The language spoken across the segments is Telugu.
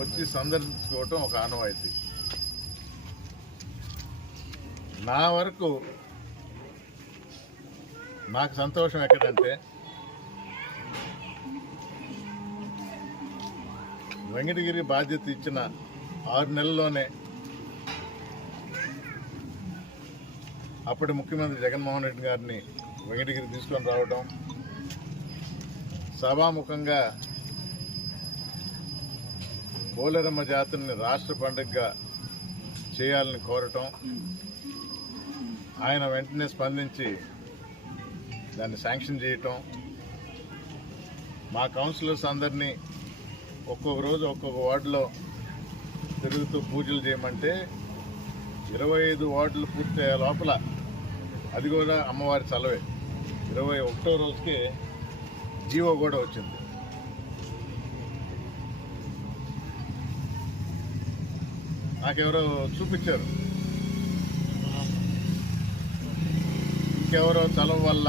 వచ్చి సందర్శించుకోవటం ఒక ఆనవాయితీ. నా వరకు నాకు సంతోషం ఎక్కడంటే వెంకటగిరి బాధ్యత ఇచ్చిన ఆరు నెలల్లోనే అప్పటి ముఖ్యమంత్రి జగన్మోహన్ రెడ్డి గారిని వెంకటగిరి తీసుకొని రావడం సభాముఖంగా పోలేరమ్మ జాతరని రాష్ట్ర పండుగగా చేయాలని కోరటం ఆయన వెంటనే స్పందించి దాన్ని శాంక్షన్ చేయటం మా కౌన్సిలర్స్ అందరినీ ఒక్కొక్క రోజు ఒక్కొక్క వార్డులో తిరుగుతూ పూజలు చేయమంటే ఇరవై ఐదు వార్డులు పూర్తయ్యే లోపల అది కూడా అమ్మవారి చలవే. ఇరవై ఒకటో రోజుకే జీవో కూడా వచ్చింది. నాకెవరో చూపించారు. ఇంకెవరో చలవ వల్ల.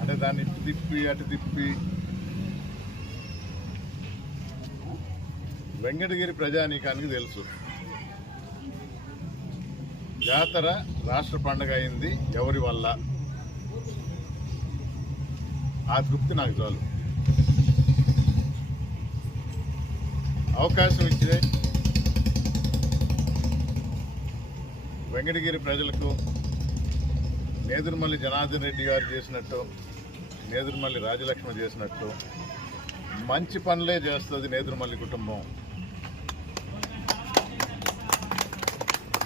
అంటే దాన్ని ఇటు తిప్పి అటు తిప్పి. వెంకటగిరి ప్రజానీకానికి తెలుసు. జాతర రాష్ట్ర పండగ అయింది ఎవరి వల్ల? ఆ తృప్తి నాకు చాలు. అవకాశం ఇచ్చే వెంకటగిరి ప్రజలకు నేదురుమల్లి జనార్దన్ రెడ్డి గారు చేసినట్టు నేదురుమల్లి రాజలక్ష్మి చేసినట్టు మంచి పనులే చేస్తుంది నేదురుమల్లి కుటుంబం.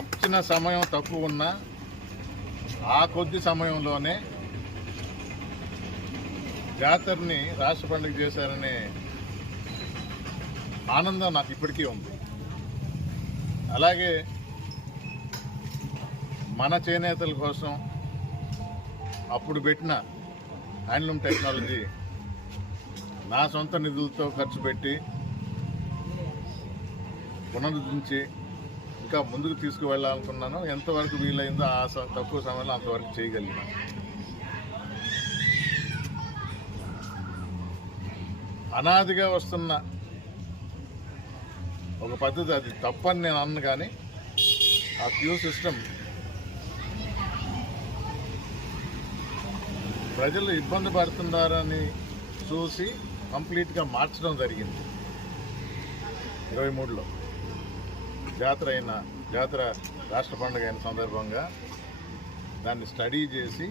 ఇచ్చిన సమయం తక్కువ ఉన్నా ఆ కొద్ది సమయంలోనే జాతరని రాష్ట్ర పండుగ చేశారనే ఆనందం నాకు ఇప్పటికీ ఉంది. అలాగే మన చేనేతల కోసం అప్పుడు పెట్టిన హ్యాండ్లూమ్ టెక్నాలజీ నా సొంత నిధులతో ఖర్చు పెట్టి పునరుద్ధరించి ఇంకా ముందుకు తీసుకువెళ్ళాలనుకున్నాను ఎంతవరకు వీలైందో ఆ తక్కువ సమయంలో అంతవరకు చేయగలిగినాను అనాదిగా వస్తున్న ఒక పద్ధతి అది. తప్పని నేను అన్ను కానీ ఆ క్యూ సిస్టమ్ ప్రజలు ఇబ్బంది పడుతున్నారని చూసి కంప్లీట్గా మార్చడం జరిగింది. ఇరవై మూడులో జాతర అయిన జాతర రాష్ట్ర పండుగ అయిన సందర్భంగా దాన్ని స్టడీ చేసి